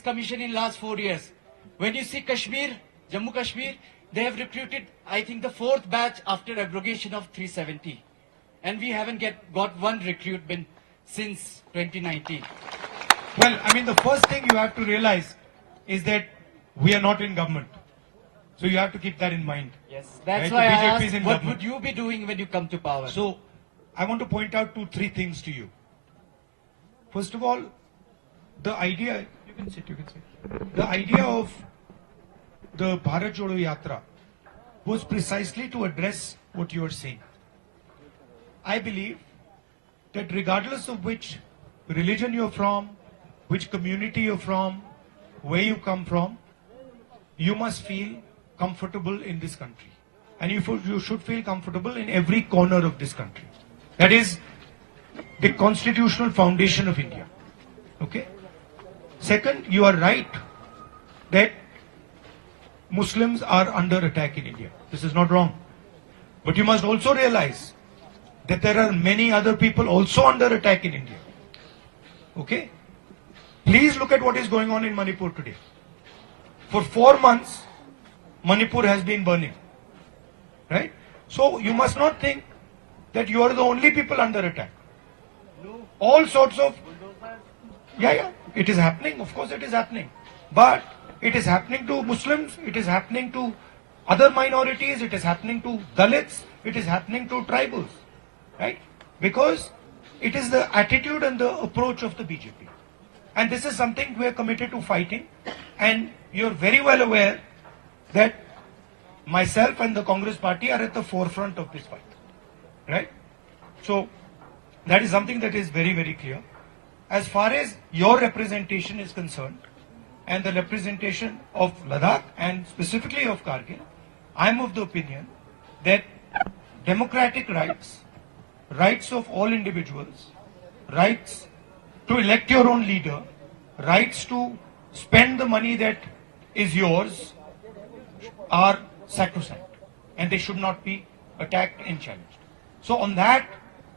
this commission in last 4 years. When you see Kashmir, Jammu Kashmir, they have recruited, I think, the 4th batch after abrogation of 370. And we haven't got one recruitment since 2019. Well, I mean, the first thing you have to realize is that we are not in government. So you have to keep that in mind. Yes, that's Right? why The I BJP is asked, in what government. would you be doing when you come to power? So I want to point out 3 things to you. First of all, the idea, you can sit. The idea of the Bharat Jodo Yatra was precisely to address what you are saying. I believe that regardless of which religion you're from, which community you're from, where you come from, you must feel comfortable in this country. And you should feel comfortable in every corner of this country. That is the constitutional foundation of India. Okay? Second, you are right that Muslims are under attack in India. This is not wrong. But you must also realize that there are many other people also under attack in India. Okay? Please look at what is going on in Manipur today. For 4 months, Manipur has been burning. Right? So you must not think that you are the only people under attack. All sorts of... Yeah, it is happening. Of course it is happening. But it is happening to Muslims, it is happening to other minorities, it is happening to Dalits, it is happening to tribals. Right? Because it is the attitude and the approach of the BJP. And this is something we are committed to fighting. And you're very well aware that myself and the Congress party are at the forefront of this fight. Right? So that is something that is very, very clear. As far as your representation is concerned, and the representation of Ladakh and specifically of Kargil, I am of the opinion that democratic rights, rights of all individuals, rights to elect your own leader, rights to spend the money that is yours are sacrosanct and they should not be attacked and challenged. So on that,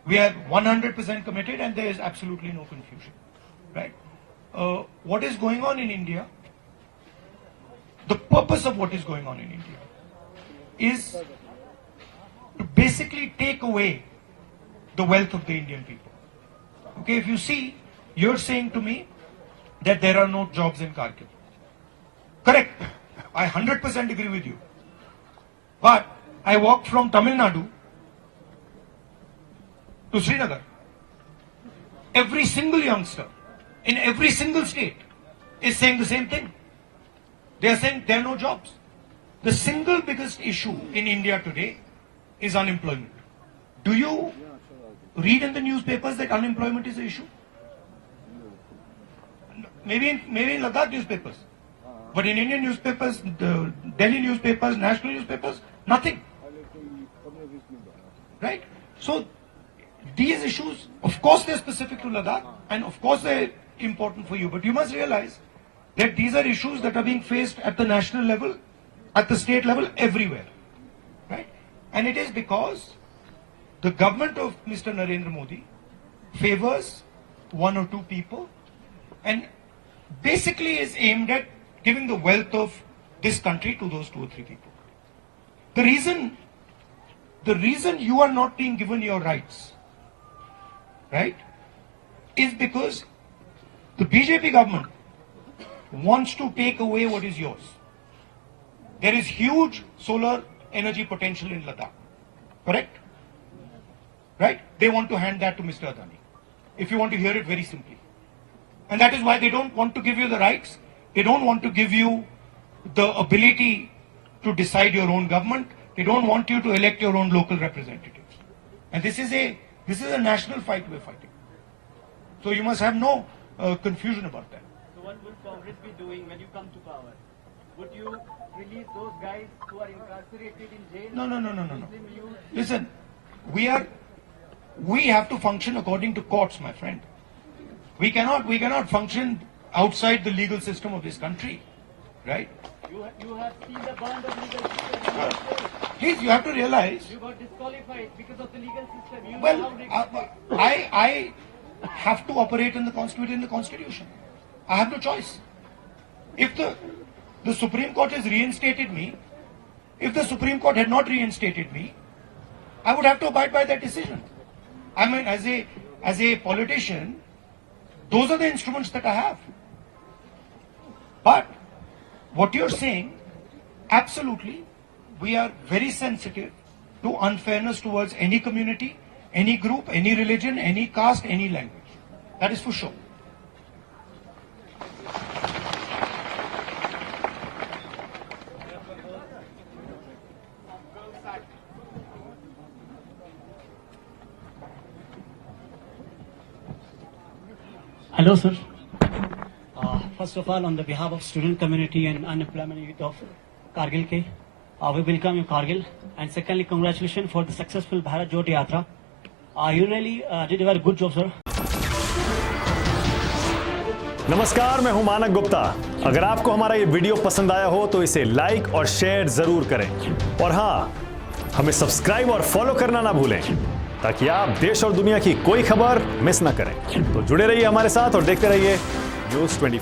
we are 100% committed and there is absolutely no confusion. Right? What is going on in India, the purpose of what is going on in India is to basically take away the wealth of the Indian people. Okay, if you see, you're saying to me that there are no jobs in Kargil. Correct. I 100% agree with you. But I walked from Tamil Nadu to Srinagar. Every single youngster in every single state is saying the same thing. They are saying there are no jobs. The single biggest issue in India today is unemployment. Do you read in the newspapers that unemployment is an issue? Maybe in Ladakh newspapers. But in Indian newspapers, the Delhi newspapers, national newspapers, nothing. Right? So these issues, of course they're specific to Ladakh and of course they're important for you. But you must realize that these are issues that are being faced at the national level, at the state level, everywhere. Right? And it is because the government of Mr. Narendra Modi favors one or two people and basically is aimed at giving the wealth of this country to those 2 or 3 people. The reason you are not being given your rights, right, is because the BJP government wants to take away what is yours. There is huge solar energy potential in Ladakh, correct? Right? They want to hand that to Mr. Adani, if you want to hear it very simply. And that is why they don't want to give you the rights. They don't want to give you the ability to decide your own government. They don't want you to elect your own local representatives. And this is a national fight we're fighting. So you must have no confusion about that. So what will Congress be doing when you come to power? Would you release those guys who are incarcerated in jail? No. Listen, we have to function according to courts, my friend. We cannot function outside the legal system of this country, right? You have seen the bond of legal system. Please, you have to realize. You got disqualified because of the legal system. I have to operate within the Constitution. I have no choice. If the Supreme Court has reinstated me, if the Supreme Court had not reinstated me, I would have to abide by that decision. I mean, as a politician, those are the instruments that I have. But what you're saying, absolutely, we are very sensitive to unfairness towards any community, any group, any religion, any caste, any language. That is for sure. Hello, sir. First of all, on the behalf of student community and unemployment youth of Kargil, we welcome you, Kargil. And secondly, congratulations for the successful Bharat Jod Yatra. You really did a very good job, sir. नमस्कार, मैं हूं मानक गुप्ता। अगर आपको हमारा ये video पसंद आया हो तो इसे लाइक और शेयर जरूर करें और हां, हमें सब्सक्राइब और फॉलो करना ना भूलें ताकि आप देश और दुनिया की कोई खबर मिस ना करें। तो जुड़े रहिए हमारे साथ और देखते रहिए News24।